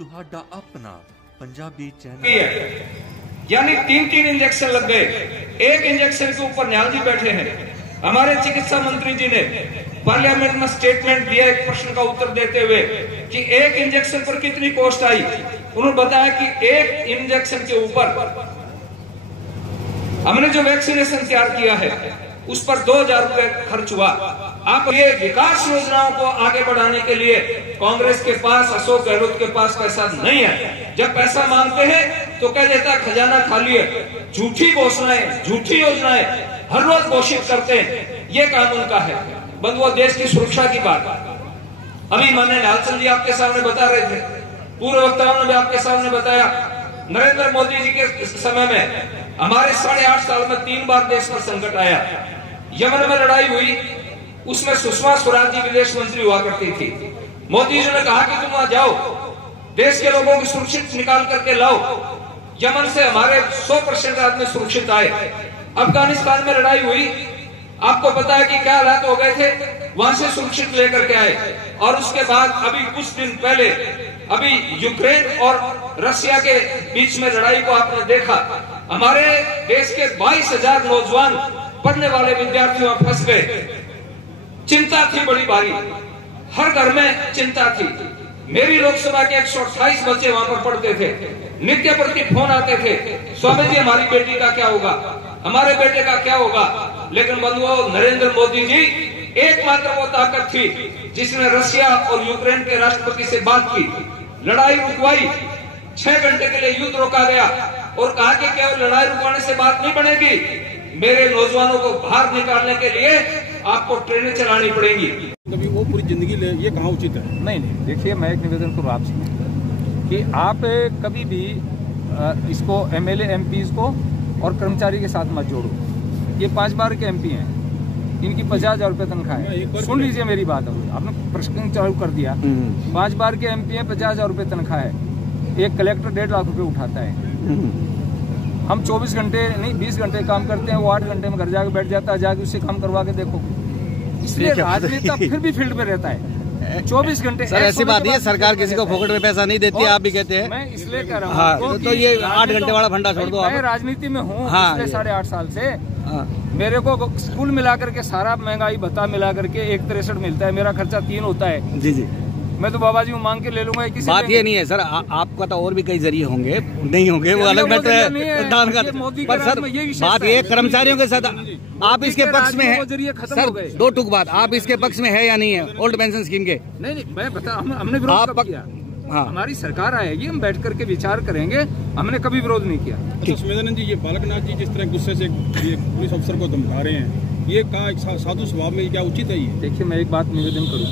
तुहाडा अपना पंजाबी चैनल। यानी 3 इंजेक्शन लग गए। एक इंजेक्शन के ऊपर न्याल जी बैठे हैं। हमारे चिकित्सा मंत्री जी ने पार्लियामेंट में स्टेटमेंट दिया एक प्रश्न का उत्तर देते हुए कि एक इंजेक्शन पर कितनी कॉस्ट आई। उन्होंने बताया कि एक इंजेक्शन के ऊपर हमने जो वैक्सीनेशन तैयार किया है उस पर 2000 रुपए खर्च हुआ। आप ये विकास योजनाओं को आगे बढ़ाने के लिए कांग्रेस के पास, अशोक गहलोत के पास पैसा नहीं है। जब पैसा मांगते हैं तो कह देता खजाना खाली है। झूठी घोषणाएं, झूठी योजनाएं हर रोज घोषित करते हैं। ये काम उनका है। बंधुओं, देश की सुरक्षा की बात अभी माननीय लालचंद जी आपके सामने बता रहे थे, पूर्व वक्ताओं ने भी आपके सामने बताया। नरेंद्र मोदी जी के समय में हमारे 8.5 साल में 3 बार देश पर संकट आया। यमन में लड़ाई हुई, उसमें सुषमा स्वराज जी विदेश मंत्री हुआ करती थी। मोदी जी ने कहा कि तुम वहां जाओ, देश के लोगों को सुरक्षित निकाल करके लाओ। यमन से हमारे 100% आदमी सुरक्षित आए। अफगानिस्तान में लड़ाई हुई, आपको पता है कि क्या हालात हो गए थे, वहां से सुरक्षित लेकर के आए। और उसके बाद अभी कुछ दिन पहले अभी यूक्रेन और रशिया के बीच में लड़ाई को आपने देखा। हमारे देश के 22,000 नौजवान पढ़ने वाले विद्यार्थी वहां फंस गए। चिंता थी बड़ी भारी, हर घर में चिंता थी। मेरी लोकसभा के 128 बच्चे वहां पर पढ़ते थे। नित्य प्रति फोन आते थे, स्वामी जी हमारी बेटी का क्या होगा, हमारे बेटे का क्या होगा। लेकिन बंधुओं, नरेंद्र मोदी जी एकमात्र वो ताकत थी जिसने रशिया और यूक्रेन के राष्ट्रपति से बात की, लड़ाई रुकवाई। 6 घंटे के लिए युद्ध रोका गया और कहा कि केवल लड़ाई रुकवाने से बात नहीं बनेगी, मेरे नौजवानों को बाहर निकालने के लिए आपको ट्रेनें चलानी पड़ेंगी। कभी वो पूरी जिंदगी ले, ये कहाँ उचित है? नहीं, देखिए, मैं एक निवेदन करूँ आपसे कि आप कभी भी इसको MLA MPs को और कर्मचारी के साथ मत जोड़ो। ये 5 बार के MP हैं, इनकी 50,000 रुपये तनख्वाह है। सुन लीजिए मेरी बात, आपने प्रश्न चालू कर दिया। 5 बार के MP हैं, 50,000 रुपये तनख्वाह है। एक कलेक्टर 1.5 लाख रुपये उठाता है। हम 24 घंटे नहीं 20 घंटे काम करते हैं, वो 8 घंटे में घर जाके बैठ जाता है। जाके उससे काम करवा के देखो। इसलिए राजनेता फिर भी फील्ड में रहता है 24 घंटे। सर, ऐसी बात नहीं है, सरकार किसी को फोकट में पैसा नहीं देती, आप भी कहते हैं। मैं इसलिए कह रहा हूँ। हाँ, तो ये 8 घंटे वाला फंडा छोड़ दो। मैं राजनीति में हूँ पिछले 8.5 साल से। मेरे को स्कूल मिला करके सारा महंगाई भत्ता मिला करके 163 मिलता है, मेरा खर्चा 3 होता है। जी। मैं तो बाबा जी मांग के ले लूंगा। बात ये नहीं है सर, आपका तो और भी कई जरिए होंगे, नहीं होंगे, वो अलग मैटर है। पर सर, बात ये कर्मचारियों के साथ आप इसके पक्ष में है सर, 2 टूक बात, आप इसके पक्ष में है या नहीं है ओल्ड पेंशन स्कीम के? नहीं, मैं बता, हमने विरोध कब किया? हाँ, हमारी सरकार आएगी, हम बैठ करके विचार करेंगे। हमने कभी विरोध नहीं किया। अच्छा सुमेधानंद जी, ये बालकनाथ जी जिस तरह गुस्से से ये पुलिस अफसर को धमका रहे हैं, ये का साधु स्वभाव में क्या उचित है? ये देखिए, मैं एक बात निवेदन करूँ,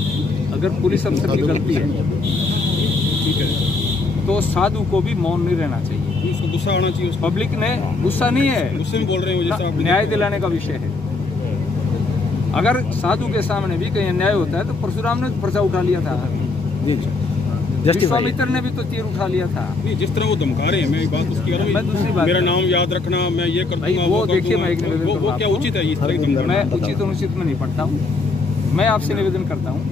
अगर पुलिस अफसर की गलती है ठीक है तो साधु को भी मौन नहीं रहना चाहिए। उसको गुस्सा आना चाहिए। पब्लिक ने गुस्सा नहीं है, गुस्से में बोल रहे हो, न्याय दिलाने का विषय है। अगर साधु के सामने भी कहीं अन्याय होता है तो परशुराम ने पर्चा उठा लिया था, विश्वामित्र ने भी तो तीर उठा लिया था। नहीं, जिस तरह वो धमका रहे हैं, मैं बात उसकी कर रहा हूँ, दूसरी बात, मेरा नाम याद रखना, मैं ये कर दूंगा, वो देखिए, मैं एक वो क्या उचित है? इस तरह मैं उचित अनुचित में नहीं पढ़ता हूँ। मैं आपसे निवेदन करता हूँ